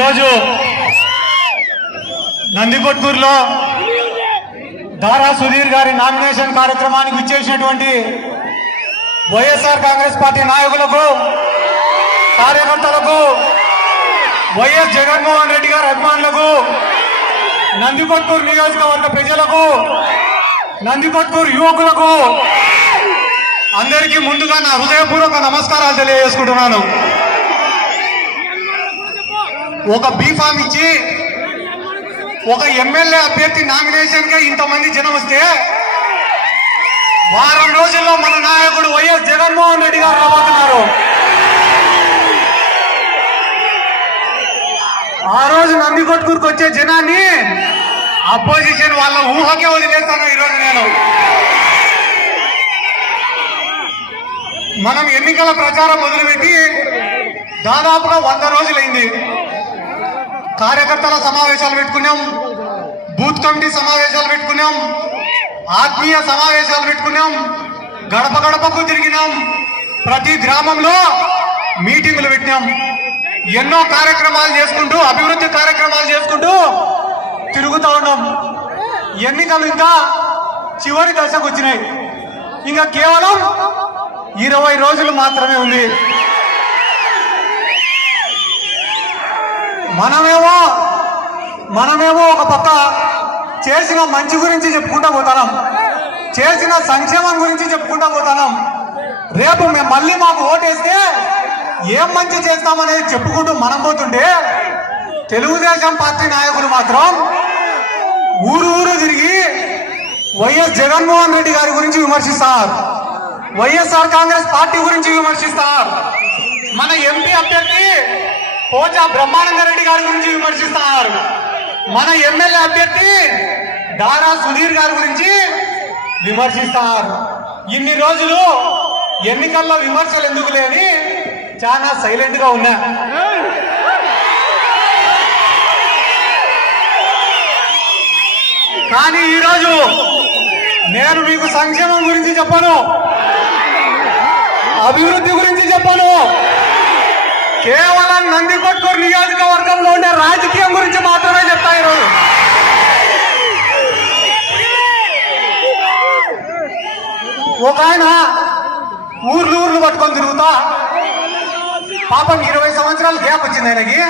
ఈరోజు నందికొట్కూరులో దారా సుధీర్ గారి నామినేషన్ కార్యక్రమానికి ఇచ్చేసినటువంటి వైఎస్ఆర్ కాంగ్రెస్ పార్టీ నాయకులకు, కార్యకర్తలకు, వైఎస్ జగన్మోహన్ రెడ్డి గారి అభిమానులకు, నందికొట్కూరు నియోజకవర్గ ప్రజలకు, నందికొట్కూరు యువకులకు అందరికీ ముందుగా నా హృదయపూర్వక నమస్కారాలు తెలియజేసుకుంటున్నాను. ఒక బీఫామ్ ఇచ్చి ఒక ఎమ్మెల్యే అభ్యర్థి నామినేషన్ గా ఇంతమంది జనం వస్తే వారం రోజుల్లో మన నాయకుడు వైఎస్ జగన్మోహన్ రెడ్డి గారు రాబోతున్నారు. ఆ రోజు నందికొట్కూరుకు వచ్చే జనాన్ని అపోజిషన్ వాళ్ళ ఊహకే వదిలేస్తాను. ఈరోజు నేను మనం ఎన్నికల ప్రచారం మొదలుపెట్టి దాదాపుగా 100 రోజులైంది. కార్యకర్తల సమావేశాలు పెట్టుకున్నాం, బూత్ కమిటీ సమావేశాలు పెట్టుకున్నాం, ఆత్మీయ సమావేశాలు పెట్టుకున్నాం, గడప గడపకు తిరిగినాం, ప్రతి గ్రామంలో మీటింగులు పెట్టినాం, ఎన్నో కార్యక్రమాలు చేసుకుంటూ, అభివృద్ధి కార్యక్రమాలు చేసుకుంటూ తిరుగుతూ ఉన్నాం. ఎన్నికలు ఇంకా చివరి దశకు వచ్చినాయి. ఇంకా కేవలం 20 రోజులు మాత్రమే ఉంది. మనమేమో ఒక పక్క చేసిన మంచి గురించి చెప్పుకుంటా పోతాం, చేసిన సంక్షేమం గురించి చెప్పుకుంటా పోతాం. రేపు మళ్ళీ మాకు ఓటేస్తే ఏం మంచి చేస్తామనేది చెప్పుకుంటూ మనం పోతుంటే, తెలుగుదేశం పార్టీ నాయకులు మాత్రం ఊరు తిరిగి వైఎస్ జగన్మోహన్ రెడ్డి గారి గురించి విమర్శిస్తారు, వైఎస్ఆర్ కాంగ్రెస్ పార్టీ గురించి విమర్శిస్తారు, మన ఎంపీ అభ్యర్థి పోచా బ్రహ్మానందరెడ్డి గారి గురించి విమర్శిస్తారు, మన ఎమ్మెల్యే అభ్యర్థి దారా సుధీర్ గారి గురించి విమర్శిస్తారు. ఇన్ని రోజులు ఎన్నికల్లో విమర్శలు ఎందుకు లేని చాలా సైలెంట్ గా ఉన్నా. కానీ ఈరోజు నేను మీకు సంక్షేమం గురించి చెప్పను, అభివృద్ధి గురించి చెప్పను, కేవలం నందికొట్కూరు నియోజకవర్గంలో ఉండే రాజకీయం గురించి మాత్రమే చెప్తా. ఈరోజు ఒక ఆయన ఊర్లు పట్టుకొని తిరుగుతా, పాపం 20 సంవత్సరాలు గ్యాప్ వచ్చింది ఆయనకి.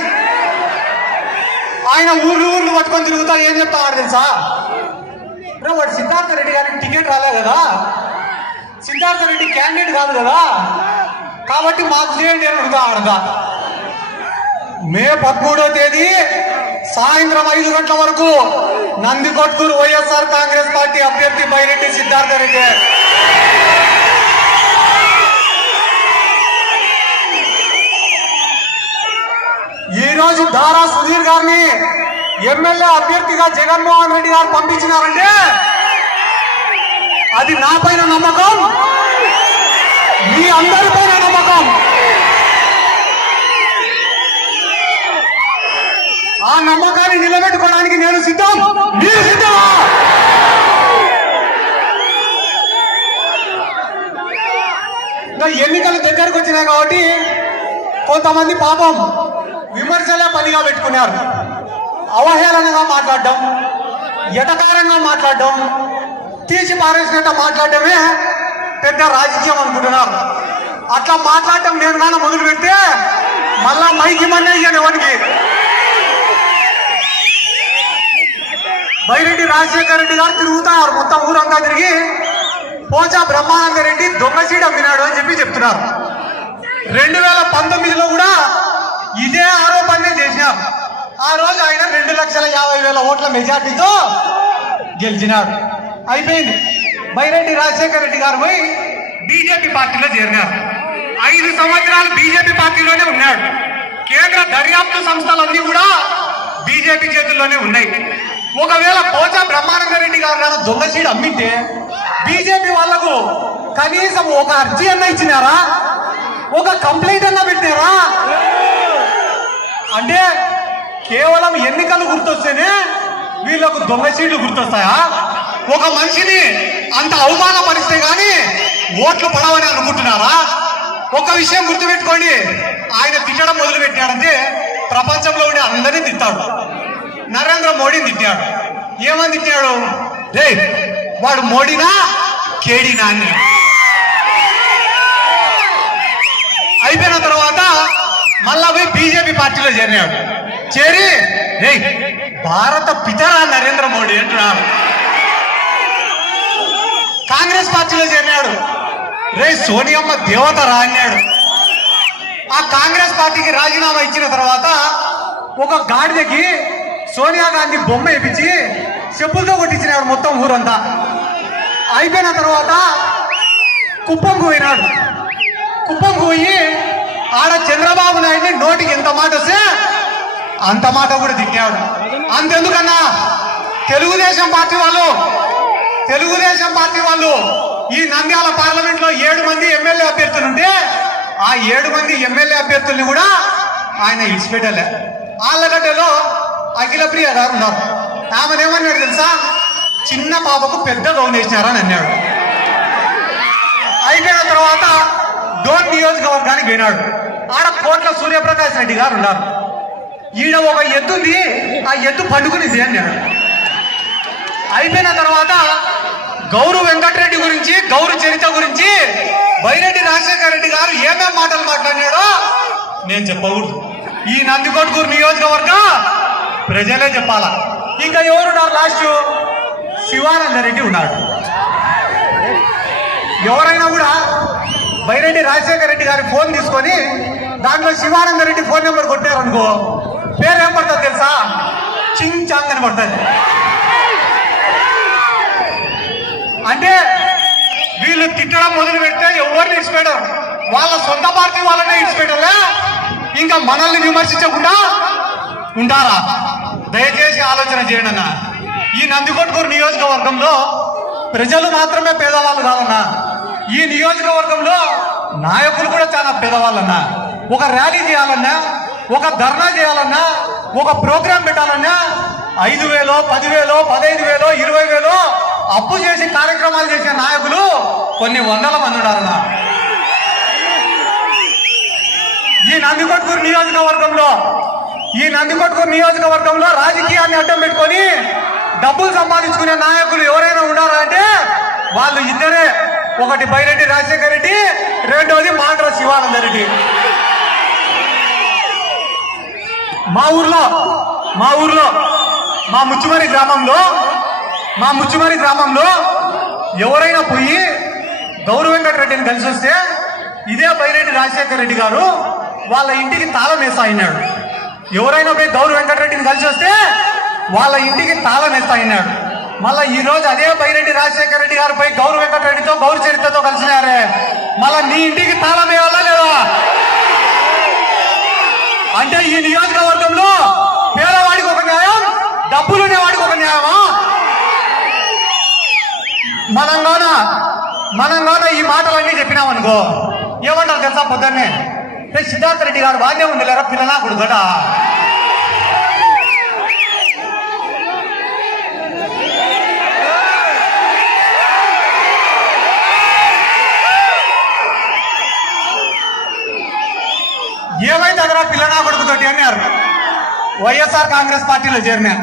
ఆయన ఊర్లు పట్టుకొని తిరుగుతా ఏం చెప్తాడు తెలుసా? వాడు సిద్ధార్థ రెడ్డి గారికి టికెట్ రాలే కదా, సిద్ధార్థ రెడ్డి క్యాండిడేట్ కాదు కదా, కాబట్టి మాకు చేయండి అని అడుగుతా. మే 13వ తేదీ సాయంత్రం 5 గంటల వరకు నందికొట్కూరు వైఎస్ఆర్ కాంగ్రెస్ పార్టీ అభ్యర్థి బైరెడ్డి సిద్ధార్థ రెడ్డి. ఈరోజు దారా సుధీర్ గారిని ఎమ్మెల్యే అభ్యర్థిగా జగన్మోహన్ రెడ్డి గారు పంపించినారంటే అది నా పైన నమ్మకం, మీ అందరిపైన నమ్మకం. ఆ నమ్మకాన్ని నిలబెట్టుకోవడానికి నేను సిద్ధం, మీరు సిద్ధమా? ఎన్నికలు దగ్గరకు వచ్చినాయి కాబట్టి కొంతమంది పాపం విమర్శలే పనిగా పెట్టుకున్నారు. అవహేళనగా మాట్లాడడం, ఎటకారంగా మాట్లాడడం, తీసి పారేసినట్టు మాట్లాడటమే పెద్ద రాజకీయం అనుకుంటున్నారు. అట్లా మాట్లాడటం నేను కానీ మొదలు పెడితే మళ్ళా మైకి మన్నేయాను ఎవరికి. బైరెడ్డి రాజశేఖర రెడ్డి గారు తిరుగుతున్నారు, మొత్తం ఊరంతా తిరిగి పోచా బ్రహ్మానందరెడ్డి దొంగ సీట్ అమ్మినాడు అని చెప్తున్నారు. 2019లో కూడా ఇదే ఆరోపణనే చేసినారు. ఆ రోజు ఆయన 2,50,000 ఓట్ల మెజార్టీతో గెలిచినారు. అయిపోయింది. బైరెడ్డి రాజశేఖర రెడ్డి గారు పోయి బీజేపీ పార్టీలో చేరినారు. 5 సంవత్సరాలు బీజేపీ పార్టీలోనే ఉన్నాడు. కేంద్ర దర్యాప్తు సంస్థలన్నీ కూడా బీజేపీ చేతుల్లోనే ఉన్నాయి. ఒకవేళ పోచా బ్రహ్మానందరెడ్డి గారు దొంగ సీడ్ అమ్మింటే బీజేపీ వాళ్లకు కనీసం ఒక అర్జీ అన్న ఇచ్చినారా, ఒక కంప్లైంట్ అన్న పెట్టినారా? అంటే కేవలం ఎన్నికలు గుర్తొస్తేనే వీళ్ళకు దొంగ సీట్లు గుర్తొస్తాయా? ఒక మనిషిని అంత అవమానపరిస్తే గాని ఓట్లు పడవని అనుకుంటున్నారా? ఒక విషయం గుర్తుపెట్టుకోండి, ఆయన తిట్టడం మొదలు పెట్టాడంటే ప్రపంచంలో ఉండే అందరినీ తిట్టాడు. నరేంద్ర మోడీని తిట్టాడు. ఏమని తిట్టాడు? రే వాడు మోడీనా కేడీనా అని. అయిపోయిన తర్వాత మళ్ళా పోయి బీజేపీ పార్టీలో చేరినాడు. చేరి రే భారత పితరా నరేంద్ర మోడీ అంటున్నాడు. కాంగ్రెస్ పార్టీలో చేరినాడు. రే సోనియమ్మ దేవతరా అన్నాడు. ఆ కాంగ్రెస్ పార్టీకి రాజీనామా ఇచ్చిన తర్వాత ఒక గాడిదకి సోనియా గాంధీ బొమ్మ వేపించి చెప్పులతో కొట్టించినాడు మొత్తం ఊరంతా. అయిపోయిన తర్వాత కుప్పంకు పోయినాడు. కుప్పంకు పోయి ఆడ చంద్రబాబు నాయుడిని నోటికి ఎంత మాట వస్తే అంత మాట కూడా తిట్టాడు. అంతెందుకన్నా తెలుగుదేశం పార్టీ వాళ్ళు ఈ నంద్యాల పార్లమెంట్ లో 7 మంది ఎమ్మెల్యే అభ్యర్థులు ఉంటే ఆ 7 మంది ఎమ్మెల్యే అభ్యర్థుల్ని కూడా ఆయన ఇడిచిపెట్టలే. ఆళ్ళగడ్డలో అఖిలప్రియ గారు ఉన్నారు. ఆమెనేమన్నాడు తెలుసా? చిన్న పాపకు పెద్ద గౌన్ వేసినారని అన్నాడు. అయిపోయిన తర్వాత డోన్ నియోజకవర్గానికి పోయినాడు. ఆడ కోట్ల సూర్యప్రకాష్ రెడ్డి గారు ఉన్నారు. ఈయన ఒక ఎద్దుంది, ఆ ఎద్దు పండుకునిది అన్నాడు. అయిపోయిన తర్వాత గౌరు వెంకటరెడ్డి గురించి, గౌరు చరిత గురించి బైరెడ్డి రాజశేఖర రెడ్డి గారు ఏమేం మాటలు మాట్లాడినాడో నేను చెప్పకూడదు. ఈ నందికొట్కూరు నియోజకవర్గం ప్రజలే చెప్పాలా. ఇంకా ఎవరున్నారు? లాస్ట్ శివానందరెడ్డి ఉన్నాడు. ఎవరైనా కూడా బైరెడ్డి రాజశేఖర రెడ్డి గారి ఫోన్ తీసుకొని దాంట్లో శివానందరెడ్డి ఫోన్ నెంబర్ కొట్టారనుకో పేరు ఏం పడుతుంది తెలుసా? చింగ్ చాంగ్ అని పడుతుంది. అంటే వీళ్ళు తిట్టడం మొదలు పెడితే ఎవరిని ఇచ్చిపెట్టరు. వాళ్ళ సొంత పార్టీ వాళ్ళనే ఇచ్చిపెట్టలే, ఇంకా మనల్ని విమర్శించకుండా ఉంటారా? దయచేసి ఆలోచన చేయండి అన్న. ఈ నందికొట్కూరు నియోజకవర్గంలో ప్రజలు మాత్రమే పేదవాళ్ళు కాదన్నా. ఈ నియోజకవర్గంలో నాయకులు కూడా చాలా పేదవాళ్ళన్నా. ఒక ర్యాలీ చేయాలన్నా, ఒక ధర్నా చేయాలన్నా, ఒక ప్రోగ్రాం పెట్టాలన్నా 5,000, 10,000, 15,000, 20,000 అప్పు చేసి కార్యక్రమాలు చేసే నాయకులు కొన్ని వందల మంది ఉన్నారన్నా. ఈ నందికొట్కూరు నియోజకవర్గంలో రాజకీయాన్ని అడ్డం పెట్టుకొని డబ్బులు సంపాదించుకునే నాయకులు ఎవరైనా ఉన్నారా అంటే వాళ్ళు ఇద్దరే. ఒకటి బైరెడ్డి రాజశేఖర రెడ్డి, రెండోది మాండ్ర శివానందరెడ్డి. మా ఊర్లో మా ముచ్చుమరి గ్రామంలో ఎవరైనా పోయి గౌరు వెంకటరెడ్డిని కలిసి వస్తే ఇదే బైరెడ్డి రాజశేఖర రెడ్డి గారు వాళ్ళ ఇంటికి తాళం వేస్తా అయినాడు. ఎవరైనా పోయి గౌరు వెంకటరెడ్డిని కలిసి వస్తే వాళ్ళ ఇంటికి తాళం వేస్తా అయినాడు. మళ్ళీ ఈ రోజు అదే బైరెడ్డి రాజశేఖర రెడ్డి గారు పోయి గౌరు వెంకటరెడ్డితో, గౌరు చరిత్రతో కలిసినారే, మళ్ళా నీ ఇంటికి తాళం వేయాలా లేదా? అంటే ఈ నియోజకవర్గంలో పేదవాడికి ఒక న్యాయం, డబ్బులునేవాడికి ఒక న్యాయమా? మనంగాన ఈ మాటలన్నీ చెప్పినామనుకో ఏమంటారు తెలుసా? పొద్దున్నే సిద్ధార్థ రెడ్డి గారు బాగానే ఉంది లేరా పిల్లనా కొడుకడా. ఏమైతే అదరా పిల్లనా కొడుకుతోటి అన్నారు. వైఎస్ఆర్ కాంగ్రెస్ పార్టీలో చేరినా.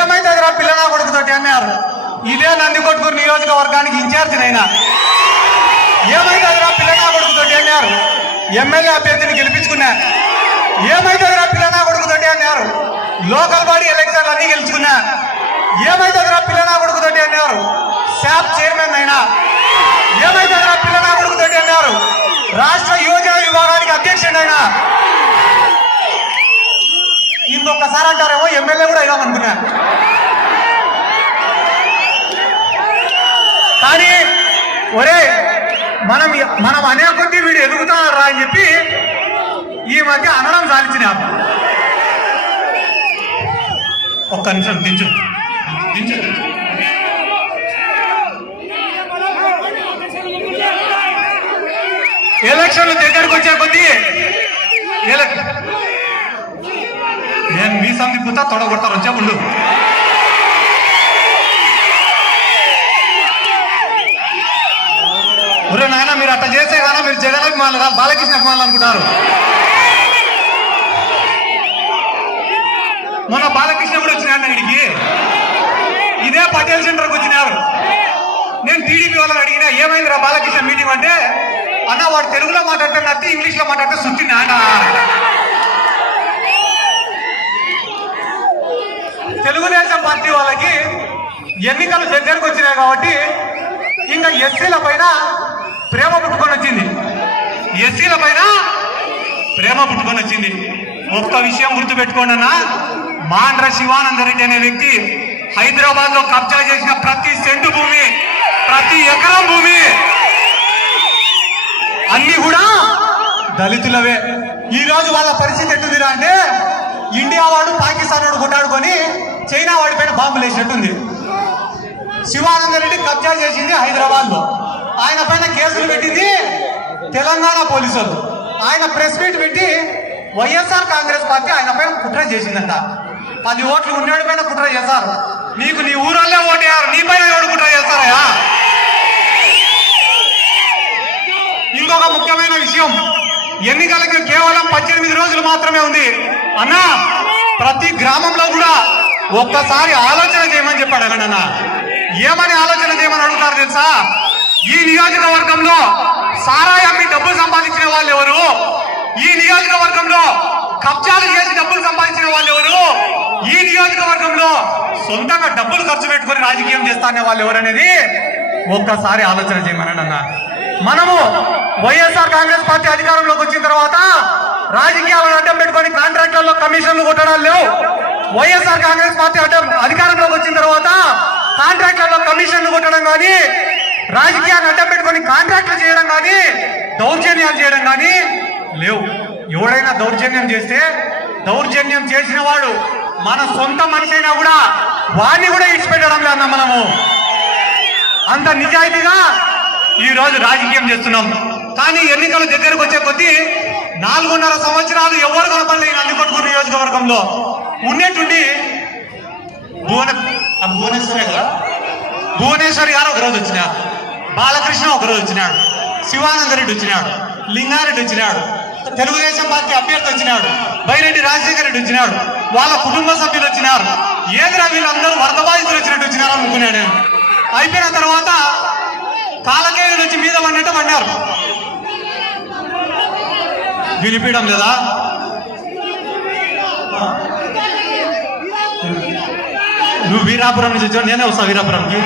ఏమైతే అదరా పిల్లనా కొడుకుతోటి అన్నారు. ఇదే నందికొట్కూరు నియోజకవర్గానికి ఇన్ఛార్జి అయినా. ఏమైతే అదరా పిల్లనా కొడుకుతోటి అన్నారు. ఎమ్మెల్యే అభ్యర్థిని గెలిపించుకున్నా. ఏమైతే అదరా పిల్లనా కొడుకుతోటి అన్నారు. లోకల్ బాడీ ఎలక్షన్లు అన్ని గెలుచుకున్నా. ఏమైతే అదరా పిల్లనా కొడుకుతోటి అన్నారు. శాప్ చైర్మన్ అయినా. ఏమైతే అదరా పిల్లనా కొడుకుతోటి అన్నారు. రాష్ట్ర యువజన విభాగానికి అధ్యక్షుడైనా. ఇంకొకసారి అంటారేమో ఎమ్మెల్యే కూడా అయినామనుకున్నా. కానీ ఒరే మనం అనే కొద్దీ వీడు ఎదుగుతారా అని చెప్పి ఈ మధ్య అనడం సాధించిన. ఒక్క నిమిషం దించు. ఎలక్షన్లు దగ్గరకు వచ్చే కొద్దీ నేను మీ సంధి పుత్తా తొడగొడతారు వచ్చే ముందు. ఒరే నాయన మీరు అట్లా చేస్తే కానీ మీరు జగన్ అభిమానులు కాదు, బాలకృష్ణ అభిమానులు అనుకుంటారు. మొన్న బాలకృష్ణ కూడా వచ్చినాడు ఇడికి, ఇదే పటేల్ సెంటర్కి వచ్చినారు. నేను టీడీపీ వాళ్ళని అడిగినా ఏమైందిరా బాలకృష్ణ మీటింగ్ అంటే, అన్న వాడు తెలుగులో మాట్లాడితే నచ్చి ఇంగ్లీష్ లో మాట్లాడితే సుత్తి నాన్న. తెలుగుదేశం పార్టీ వాళ్ళకి ఎన్నికలు దగ్గరకు వచ్చినాయి కాబట్టి ఇంకా ఎస్సీల పైన ప్రేమ పుట్టుకొని వచ్చింది, ఎస్సీల పైన ప్రేమ పుట్టుకొని వచ్చింది. ఒక్క విషయం గుర్తుపెట్టుకోండి అన్న, మాండ్ర శివానందరెడ్డి అనే వ్యక్తి హైదరాబాద్ లో కబ్జా చేసిన ప్రతి సెంటు భూమి, ప్రతి ఎకరం భూమి అన్ని కూడా దళితులవే. ఈ రోజు వాళ్ళ పరిస్థితి ఎట్టుందిరా అంటే, ఇండియా వాడు పాకిస్తాన్ వాడు కొట్టాడుకొని చైనా వాడి పైన బాంబులు వేసినట్టుంది. శివానందరెడ్డి కబ్జా చేసింది హైదరాబాద్ లో, ఆయన పైన కేసులు పెట్టింది తెలంగాణ పోలీసులు. ఆయన ప్రెస్ మీట్ పెట్టి వైఎస్ఆర్ కాంగ్రెస్ పార్టీ ఆయన పైన కుట్ర చేసిందంట. 10 ఓట్లు ఉన్నాడి పైన కుట్ర చేశారు. నీకు నీ ఊరల్లే ఓటేయారు, నీ పైన ఎవడు కుట్ర చేస్తారయా? ఇంకొక ముఖ్యమైన విషయం, ఎన్నికలకు కేవలం 18 రోజులు మాత్రమే ఉంది అన్నా. ప్రతి గ్రామంలో కూడా ఒక్కసారి ఆలోచన చేయమని చెప్పాడు అన్న. ఏమని ఆలోచన చేయమని అడుగుతారు తెలుసా? ఈ నియోజకవర్గంలో సారాయి అమ్మి డబ్బులు సంపాదించిన వాళ్ళు ఎవరు? ఈ నియోజకవర్గంలో కబ్జాలు చేసి డబ్బులు సంపాదించిన వాళ్ళు ఎవరు? ఈ నియోజకవర్గంలో సొంతంగా డబ్బులు ఖర్చు పెట్టుకొని రాజకీయం చేస్తానే వాళ్ళు ఎవరనేది ఒక్కసారి ఆలోచన చేయమని అన్న. మనము వైఎస్ఆర్ కాంగ్రెస్ పార్టీ అధికారంలోకి వచ్చిన తర్వాత రాజకీయాలను అడ్డం పెట్టుకొని కాంట్రాక్టర్లో కమిషన్లు కొట్టడాలు లేవు. వైఎస్ఆర్ కాంగ్రెస్ పార్టీ అధికారంలోకి వచ్చిన తర్వాత కాంట్రాక్టర్లో కమిషన్లు కొట్టడం కానీ, రాజకీయాన్ని అడ్డం పెట్టుకొని కాంట్రాక్టులు చేయడం కానీ, దౌర్జన్యాలు చేయడం కానీ లేవు. ఎవడైనా దౌర్జన్యం చేస్తే, దౌర్జన్యం చేసిన వాడు మన సొంత మనిషి అయినా కూడా వాడిని కూడా ఇచ్చిపెట్టడం లేదన్నా. మనము అంత నిజాయితీగా ఈ రోజు రాజకీయం చేస్తున్నాం. కానీ ఎన్నికలు దగ్గరకు వచ్చే కొద్దీ 4.5 సంవత్సరాలు ఎవరు కనపడలేదు నందికొట్కూరు నియోజకవర్గంలో. ఉన్నట్టుండి భువనేశ్వరే కదా, భువనేశ్వరి గారు ఒకరోజు వచ్చినారు, బాలకృష్ణ ఒకరోజు వచ్చినాడు, శివానందరెడ్డి వచ్చినాడు, లింగారెడ్డి వచ్చినాడు, తెలుగుదేశం పార్టీ అభ్యర్థి వచ్చినాడు, బైరెడ్డి రాజశేఖర రెడ్డి వచ్చినాడు, వాళ్ళ కుటుంబ సభ్యులు వచ్చినారు. ఏదిరా వీళ్ళందరూ వరద బాధితులు వచ్చినట్టు వచ్చినారు అనుకున్నాను నేను. అయిపోయిన తర్వాత కాలకేయులు వచ్చి మీద పడినట్టు పడ్డారు. వినిపించడం లేదా? నువ్వు వీరాపురం నుంచి వచ్చావు, నేనే వస్తా వీరాపురంకి.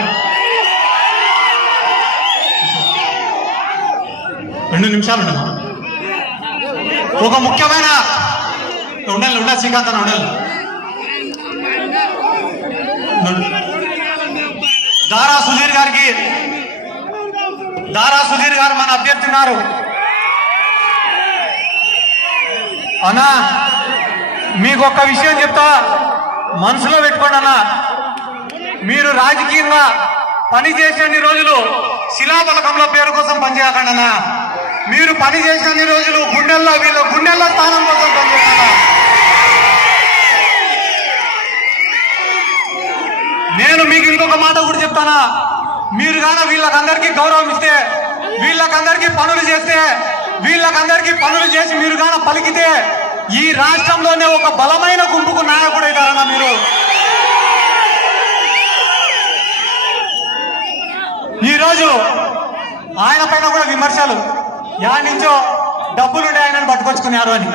2 నిమిషాలు ఒక ముఖ్యమైన ఉండాలి శ్రీకాంత్ అని ఉండాలి. దారా సుధీర్ గారు మన అభ్యర్థి ఉన్నారు అన్నా. మీకు ఒక్క విషయం చెప్తా, మనసులో పెట్టుకోండి అన్న. మీరు రాజకీయంగా పని చేసేన్ని రోజులు శిలాఫలకంలో పేరు కోసం పనిచేయకండి అన్న. మీరు పని చేసేన్ని రోజులు వీళ్ళ గుండెల్లో స్థానం కోసం పనిచేయాలన్నా. నేను మీకు ఇంకొక మాట కూడా చెప్తానా, మీరు గాన వీళ్ళకందరికీ గౌరవం ఇస్తే, వీళ్ళకందరికీ పనులు చేస్తే, వీళ్ళకందరికీ పనులు చేసి మీరు గాన పలికితే, ఈ రాష్ట్రంలోనే ఒక బలమైన గుంపుకు నాయకుడు అవుతారన్నా మీరు. ఈరోజు ఆయన పైన కూడా విమర్శలు, యాడ్ నుంచో డబ్బులుండే ఆయనను పట్టుకొచ్చుకున్నారు అని.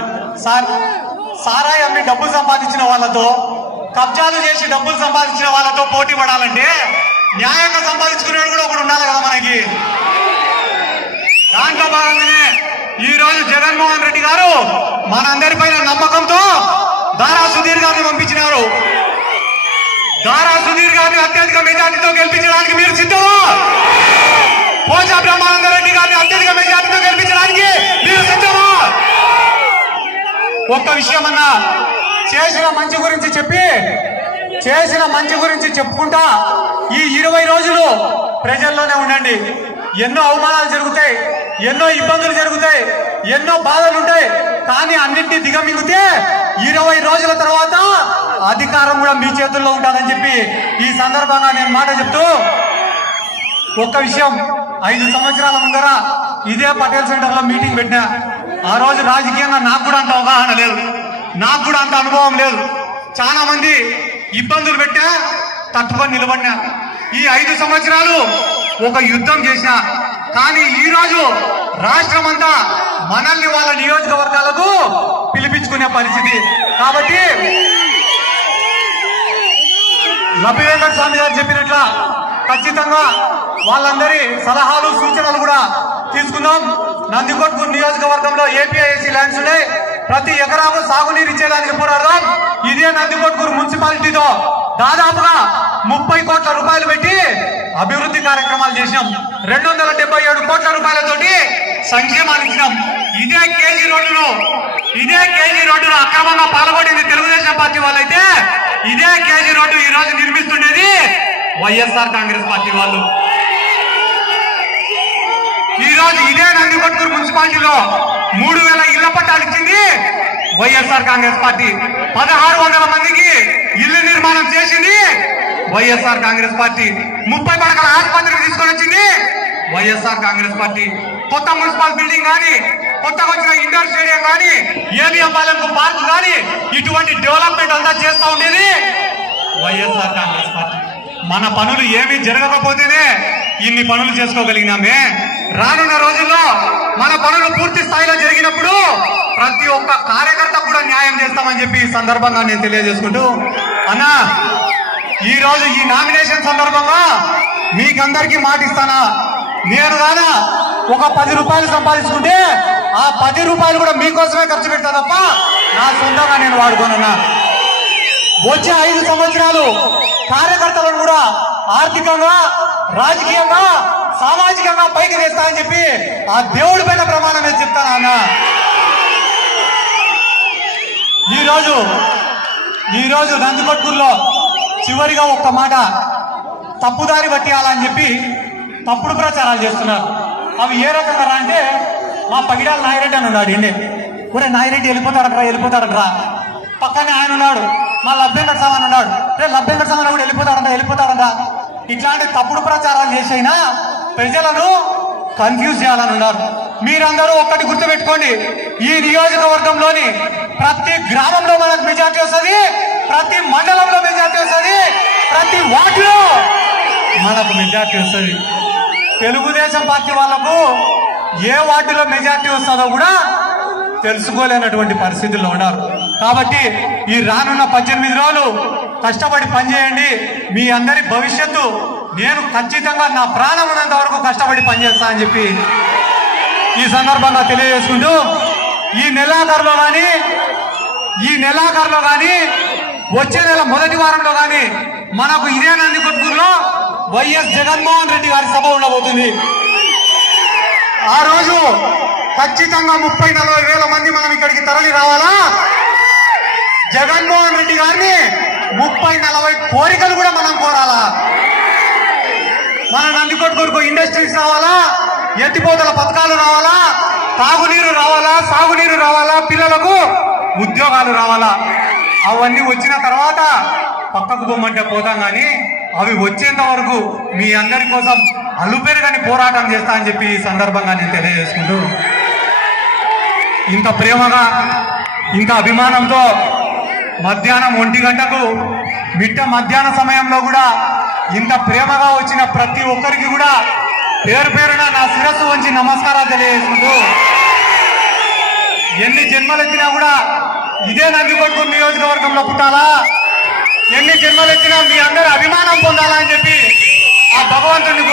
సారాయి అమ్మి డబ్బులు సంపాదించిన వాళ్ళతో, కబ్జాలు చేసి డబ్బులు సంపాదించిన వాళ్ళతో పోటీ పడాలంటే న్యాయంగా సంపాదించుకునేవాడు కూడా ఒకడు ఉండాలి కదా మనకి. దాంట్లో భాగంగానే ఈ రోజు జగన్మోహన్ రెడ్డి గారు మనందరిపైన నమ్మకంతో దారా సుధీర్ గారిని పంపించినారు. దారా సుధీర్ గారిని అత్యధిక మెజార్టీతో గెలిపించడానికి మీరు సిద్ధమా? పోచా బ్రహ్మానంద రెడ్డి గారిని అత్యధిక మెజార్టీతో గెలిపించడానికి మీరు సిద్ధమా? ఒక్క విషయం అన్నా, చేసిన మంచి గురించి చెప్పుకుంటా ఈ 20 రోజులు ప్రజల్లోనే ఉండండి. ఎన్నో అవమానాలు జరుగుతాయి, ఎన్నో ఇబ్బందులు జరుగుతాయి, ఎన్నో బాధలు ఉంటాయి. కానీ అన్నింటినీ దిగమింగితే 20 రోజుల తర్వాత అధికారం కూడా మీ చేతుల్లో ఉంటుందని చెప్పి ఈ సందర్భంగా నేను మాట చెప్తూ, ఒక్క విషయం, 5 సంవత్సరాల ముందర ఇదే పటేల్ సెంటర్ లో మీటింగ్ పెట్టినా. ఆ రోజు రాజకీయంగా నాకు కూడా అంత అవగాహన లేదు, నాకు కూడా అంత అనుభవం లేదు. చాలా మంది ఇబ్బందులు పెట్టా తట్టుకొని నిలబడినా. ఈ 5 సంవత్సరాలు ఒక యుద్ధం చేసిన. కానీ ఈ రోజు రాష్ట్రం అంతా మనల్ని వాళ్ళ నియోజకవర్గాలకు పిలిపించుకునే పరిస్థితి. కాబట్టి లబ్బి వెంకట స్వామి గారు చెప్పినట్ల ఖచ్చితంగా వాళ్ళందరి సలహాలు సూచనలు కూడా తీసుకుందాం. నందికొట్కూరు నియోజకవర్గంలో ఏపీఐసి ల్యాండ్స్ ఉన్నాయి. ప్రతి ఎకరాకు సాగునీరు ఇచ్చేదానికి పోరాడదాం. ఇదే నందికొట్కూరు మున్సిపాలిటీతో దాదాపుగా 30 కోట్ల రూపాయలు పెట్టి అభివృద్ధి కార్యక్రమాలు చేసినాం. 277 కోట్ల రూపాయలతోటి సంక్షేమాలు ఇచ్చినాం. ఇదే కేజీ రోడ్డులో అక్రమంగా పాల్గొంది తెలుగుదేశం పార్టీ వాళ్ళైతే ఇదే కేజీ రోడ్డు ఈ రోజు నిర్మిస్తుండేది వైఎస్ఆర్ కాంగ్రెస్ పార్టీ వాళ్ళు. ఈ రోజు ఇదే నందికొట్కూరు మున్సిపాలిటీలో 3000 ఇళ్ల పట్టాలు ఇచ్చింది వైఎస్ఆర్ కాంగ్రెస్ పార్టీ. 1600 మందికి ఇల్లు నిర్మాణం చేసింది వైఎస్ఆర్ కాంగ్రెస్ పార్టీ. 30 పడకల ఆసుపత్రికి తీసుకొని వచ్చింది వైఎస్ఆర్ కాంగ్రెస్ పార్టీ. కొత్త మున్సిపల్ బిల్డింగ్ కానీ, కొత్తగా వచ్చిన ఇండోర్ స్టేడియం కానీ, ఏబిఎం పాలెంకు పార్క్ కానీ, ఇటువంటి డెవలప్మెంట్ అంతా చేస్తూ ఉండేది వైఎస్ఆర్ కాంగ్రెస్ పార్టీ. మన పనులు ఏమీ జరగకపోతేనే ఇన్ని పనులు చేసుకోగలిగినామే. రానున్న రోజుల్లో మన పనులు పూర్తి స్థాయిలో జరిగినప్పుడు ప్రతి ఒక్క కార్యకర్త కూడా న్యాయం చేస్తామని చెప్పి ఈ సందర్భంగా నేను తెలియజేసుకుంటూ, అన్నా ఈ రోజు ఈ నామినేషన్ సందర్భంగా మీకందరికీ మాటిస్తానా, నేను కాదా ఒక 10 రూపాయలు సంపాదించుకుంటే ఆ 10 రూపాయలు కూడా మీకోసమే ఖర్చు పెడతా తప్ప నా సొంతంగా నేను వాడుకోనన్నా. వచ్చే 5 సంవత్సరాలు కార్యకర్తలను కూడా ఆర్థికంగా, రాజకీయంగా, సామాజికంగా పైకి తెస్తా అని చెప్పి ఆ దేవుడి పైన ప్రమాణం వేసి చెప్తాను అన్న. ఈరోజు నందికొట్కూరులో చివరిగా ఒక్క మాట, తప్పుదారి పట్టియాలని చెప్పి తప్పుడు ప్రచారాలు చేస్తున్నారు. అవి ఏ రకంగా రా అంటే, మా పగిడాల నాయిరెడ్డి అని ఉన్నాడు. ఒరే నాయిరెడ్డి వెళ్ళిపోతాడట్రా. పక్కనే ఆయన ఉన్నాడు, మా లబ్బెంకట సామాన్ ఉన్నాడు. లబ్బెంకట సామాన్ కూడా వెళ్ళిపోతాడంట. ఇట్లాంటి తప్పుడు ప్రచారాలు చేసైనా ప్రజలను కన్ఫ్యూజ్ చేయాలని ఉన్నారు. మీరందరూ ఒక్కటి గుర్తుపెట్టుకోండి, ఈ నియోజకవర్గంలోని ప్రతి గ్రామంలో మనకు మెజార్టీ వస్తుంది, ప్రతి మండలంలో మెజార్టీ వస్తుంది, ప్రతి వార్డులో మనకు మెజార్టీ వస్తుంది. తెలుగుదేశం పార్టీ వాళ్లకు ఏ వార్డులో మెజార్టీ వస్తుందో కూడా తెలుసుకోలేనటువంటి పరిస్థితుల్లో ఉన్నారు. కాబట్టి ఈ రానున్న 18 రోజులు కష్టపడి పనిచేయండి. మీ అందరి భవిష్యత్తు నేను ఖచ్చితంగా నా ప్రాణం ఉన్నంత వరకు కష్టపడి పనిచేస్తా అని చెప్పి ఈ సందర్భంగా తెలియజేసుకుంటూ, ఈ నెలాఖరులో కానీ వచ్చే నెల మొదటి వారంలో కానీ మనకు ఇదే నందికొట్కూరులో వైఎస్ జగన్మోహన్ రెడ్డి గారి సభ ఉండబోతుంది. ఆ రోజు ఖచ్చితంగా 30-40 వేల మంది మనం ఇక్కడికి తరలి రావాలా. జగన్మోహన్ రెడ్డి గారిని 30-40 కోరికలు కూడా మనం కోరాలా. మన నందికొట్కూరుకు ఇండస్ట్రీస్ రావాలా, ఎత్తిపోతల పథకాలు రావాలా, తాగునీరు రావాలా, సాగునీరు రావాలా, పిల్లలకు ఉద్యోగాలు రావాలా. అవన్నీ వచ్చిన తర్వాత పక్కకు పోమంటే పోతాం, కానీ అవి వచ్చేంత వరకు మీ అందరి కోసం అలుపెరగని పోరాటం చేస్తా అని చెప్పి ఈ సందర్భంగా నేను తెలియజేసుకుంటూ, ఇంత ప్రేమగా, ఇంత అభిమానంతో మధ్యాహ్నం 1 గంటకు మిట్ట మధ్యాహ్న సమయంలో కూడా ఇంత ప్రేమగా వచ్చిన ప్రతి ఒక్కరికి కూడా పేరు పేరున నా శిరస్సు వంచి నమస్కారాలు తెలియజేసుకుంటూ, ఎన్ని జన్మలెత్తినా కూడా ఇదే నందికొట్కూరు నియోజకవర్గంలో పుట్టాలా, ఎన్ని జన్మలెత్తినా మీ అందరి అభిమానం పొందాలా అని చెప్పి ఆ భగవంతుడిని